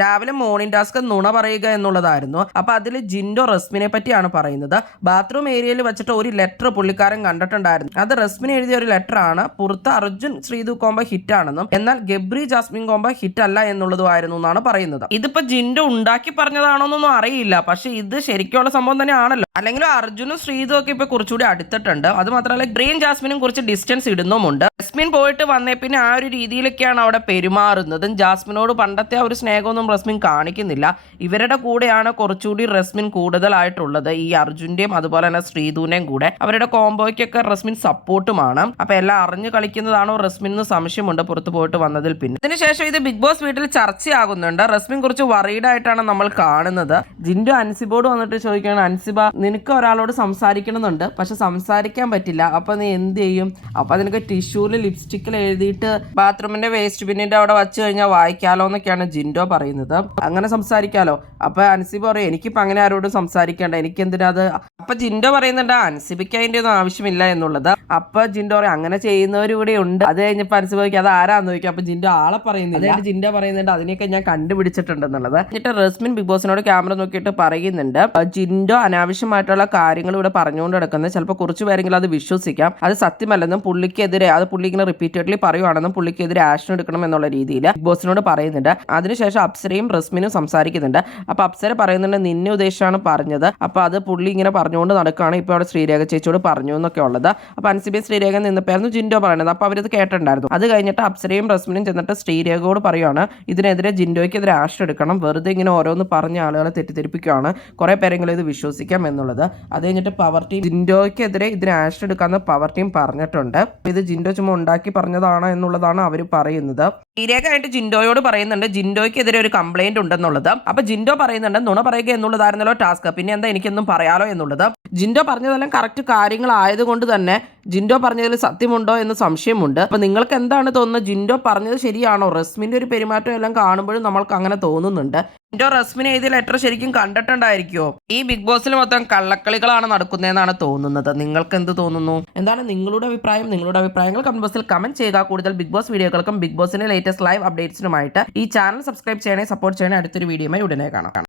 രാവിലെ morning task നുണ പറയുക എന്നുള്ളതായിരുന്നു. അപ്പൊ അതിൽ ജിൻഡോ റസ്മിനെ പറ്റിയാണ് പറയുന്നത്. ബാത്റൂം ഏരിയയിൽ വെച്ചിട്ട് ഒരു ലെറ്റർ പുള്ളിക്കാരൻ കണ്ടിട്ടുണ്ടായിരുന്നു. അത് റസ്മിൻ എഴുതിയ ഒരു ലെറ്റർ ആണ്. പുറത്ത് അർജുൻ ശ്രീതു കോംബോ ഹിറ്റ് ആണെന്നും എന്നാൽ ഗബ്രി ജാസ്മിൻ കോംബോ ഹിറ്റ് അല്ല എന്നുള്ളതുമായിരുന്നു എന്നാണ് പറയുന്നത്. ഇതിപ്പോ ജിൻഡോ ഉണ്ടാക്കി പറഞ്ഞതാണോന്നൊന്നും അറിയില്ല. പക്ഷെ ഇത് ശരിക്കുള്ള സംഭവം തന്നെ ആണല്ലോ. അല്ലെങ്കിലും അർജുനും ശ്രീതു ഒക്കെ ഇപ്പൊ കുറച്ചുകൂടി അടുത്തിട്ടുണ്ട്. അത് മാത്രമല്ല ഗ്രീൻ ജാസ്മിനും കുറച്ച് ഡിസ്റ്റൻസ് ഇടുന്നുമുണ്ട്. റസ്മിൻ പോയിട്ട് വന്നേ പിന്നെ ആ ഒരു രീതിയിലൊക്കെയാണ് അവിടെ പെരുമാറുന്നതും. ജാസ്മിനോട് പണ്ടത്തെ ആ ഒരു സ്നേഹമൊന്നും റസ്മിൻ കാണിക്കുന്നില്ല. ഇവരുടെ കൂടെയാണ് കുറച്ചുകൂടി റസ്മിൻ കൂടുതലായിട്ടുള്ളത്. ഈ അർജുന്റെയും അതുപോലെ തന്നെ ശ്രീധുവിന്റെയും കൂടെ അവരുടെ കോംബോയ്ക്കൊക്കെ റസ്മിൻ സപ്പോർട്ടുമാണ്. അപ്പൊ എല്ലാം അറിഞ്ഞു കളിക്കുന്നതാണോ റസ്മിൻ എന്ന് സംശയമുണ്ട് പുറത്തു പോയിട്ട് വന്നതിൽ. പിന്നെ ഇതിനുശേഷം ഇത് ബിഗ് ബോസ് വീട്ടിൽ ചർച്ചയാകുന്നുണ്ട്. റസ്മിൻ കുറച്ച് വറീഡ് ആയിട്ടാണ് നമ്മൾ കാണുന്നത്. ജിൻഡു അൻസിബോട് വന്നിട്ട് ചോദിക്കുകയാണ്, അൻസിബ നിനക്ക് ഒരാളോട് സംസാരിക്കണമെന്നുണ്ട് പക്ഷെ സംസാരിക്കാൻ പറ്റില്ല, അപ്പൊ നീ എന്ത് ചെയ്യും? അപ്പൊ നിനക്ക് ടിഷ്യൂല് ലിപ്സ്റ്റിക്കിൽ എഴുതിയിട്ട് ബാത്റൂമിന്റെ വേസ്റ്റ് ബിന്നിന്റെ അവിടെ വച്ചു കഴിഞ്ഞാൽ വായിക്കാലോ എന്നൊക്കെയാണ് ജിൻഡോ പറയുന്നത്. അങ്ങനെ സംസാരിക്കാലോ. അപ്പൊ അൻസിബ പറയും എനിക്കിപ്പോ അങ്ങനെ ആരോടും സംസാരിക്കേണ്ട, എനിക്കെന്തിനാ അത്. അപ്പൊ ജിൻഡോ പറയുന്നുണ്ട് അൻസിബയ്ക്ക് അതിന്റെ ഒന്നും ആവശ്യമില്ല എന്നുള്ളത്. അപ്പൊ ജിൻഡോ പറയും അങ്ങനെ ചെയ്യുന്നവരിവിടെ ഉണ്ട്. അത് കഴിഞ്ഞപ്പോ അൻസിബയ്ക്ക് അത് ആരാന്ന് ചോദിക്കും. അപ്പൊ ജിൻഡോ ആളെ പറയുന്നില്ല. ജിൻഡോ പറയുന്നുണ്ട് അതിനെയൊക്കെ ഞാൻ കണ്ടുപിടിച്ചിട്ടുണ്ട് എന്നുള്ളത്. എന്നിട്ട് റസ്മിൻ ബിഗ് ബോസിനോട് ക്യാമറ നോക്കിയിട്ട് പറയുന്നുണ്ട് ജിൻഡോ അനാവശ്യമായിട്ടുള്ള കാര്യങ്ങൾ ഇവിടെ പറഞ്ഞുകൊണ്ട് കിടക്കുന്നത്. ചിലപ്പോൾ കുറച്ച് പേരെങ്കിലും അത് വിശ്വസിക്കാം, അത് സത്യമല്ലെന്നും പുള്ളിക്കെതിരെ അത് പുള്ളി ഇങ്ങനെ റിപ്പീറ്റഡ്ലി പറയുവാണെന്നും പുള്ളിക്കെതിരെ ആക്ഷൻ എടുക്കണം എന്നുള്ള രീതിയിൽ ബിഗ് ബോസിനോട് പറയുന്നുണ്ട്. അതിനുശേഷം അപ്സരയും റസ്മിനും സംസാരിക്കുന്നുണ്ട്. അപ്പൊ അപ്സര പറയുന്നുണ്ട് നിന്നെ ഉദ്ദേശിച്ചാണ് പറഞ്ഞത്. അപ്പൊ അത് പുള്ളി ഇങ്ങനെ പറഞ്ഞുകൊണ്ട് നടക്കുകയാണ്. ഇപ്പൊ അവിടെ ശ്രീരേഖ ചേച്ചിയോട് പറഞ്ഞു എന്നൊക്കെ ഉള്ളത്. അപ്പൊ അൻസിബയും ശ്രീരേഖ നിന്നപ്പോഴായിരുന്നു ജിൻഡോ പറയുന്നത്. അപ്പൊ അവരത് കേട്ടിട്ടുണ്ടായിരുന്നു. അത് കഴിഞ്ഞിട്ട് അപ്സരയും റസ്മിനും ചെന്നിട്ട് ശ്രീരേഖയോട് പറയുകയാണ് ഇതിനെതിരെ ജിൻഡോയ്ക്കെതിരെ ആക്ഷൻ എടുക്കണം, വെറുതെ ഇങ്ങനെ ഓരോന്ന് പറഞ്ഞ ആളുകളെ തെറ്റിദ്ധരിപ്പിക്കുകയാണ്, കുറെ പേരെങ്കിലും ഇത് വിശ്വസിക്കാം എന്നുള്ളത്. അത് കഴിഞ്ഞിട്ട് പവർ ടീം ജിൻഡോയ്ക്കെതിരെ ഇതിന് ആക്ഷൻ എടുക്കാന്ന് പവർ ടീം പറഞ്ഞിട്ടുണ്ട്. ഇത് ജിൻഡോ ചുമ്മാ ഉണ്ടാക്കി പറഞ്ഞതാണ് എന്നുള്ളതാണ് അവർ പറയുന്നത്. ശ്രീരേഖ ആയിട്ട് ജിൻഡോയോട് പറയുന്നുണ്ട് ജിൻഡോയ്ക്കെതിരെ ഒരു കംപ്ലൈന്റ് ഉണ്ടെന്നുള്ളത്. അപ്പൊ ജിൻഡോ പറയുന്നുണ്ട് നുണ പറയുക എന്നുള്ളതായിരുന്നല്ലോ ടാസ്ക്, പിന്നെ എന്താ എനിക്കൊന്നും പറയാലോ എന്നുള്ളത്. ജിൻഡോ പറഞ്ഞതെല്ലാം കറക്റ്റ് കാര്യങ്ങളായതുകൊണ്ട് തന്നെ ജിൻഡോ പറഞ്ഞതിൽ സത്യമുണ്ടോ എന്ന് സംശയമുണ്ട്. അപ്പൊ നിങ്ങൾക്ക് എന്താണ് തോന്നുന്നത്? ജിൻഡോ പറഞ്ഞത് ശരിയാണോ? റസ്മിന്റെ ഒരു പെരുമാറ്റം എല്ലാം കാണുമ്പോഴും നമ്മൾക്ക് അങ്ങനെ തോന്നുന്നുണ്ട്. ജിൻഡോ റസ്മിന് എഴുതിയ ലെറ്റർ ശരിക്കും കണ്ടിട്ടുണ്ടായിരിക്കുമോ? ഈ ബിഗ് ബോസിൽ മൊത്തം കള്ളക്കളികളാണ് നടക്കുന്നതെന്നാണ് തോന്നുന്നത്. നിങ്ങൾക്ക് എന്ത് തോന്നുന്നു? എന്താണ് നിങ്ങളുടെ അഭിപ്രായം? നിങ്ങളുടെ അഭിപ്രായങ്ങൾ കമന്റ് ബോക്സിൽ കമന്റ് ചെയ്യുക. കൂടുതൽ ബിഗ് ബോസ് വീഡിയോകൾക്കും ബിഗ് ബോസിന്റെ ലേറ്റസ്റ്റ് ലൈവ് അപ്ഡേറ്റ്സിനുമായിട്ട് ഈ ചാനൽ സബ്സ്ക്രൈബ് ചെയ്യണേ, സപ്പോർട്ട് ചെയ്യണേ. അടുത്തൊരു വീഡിയോയുമായി ഉടനെ കാണാം.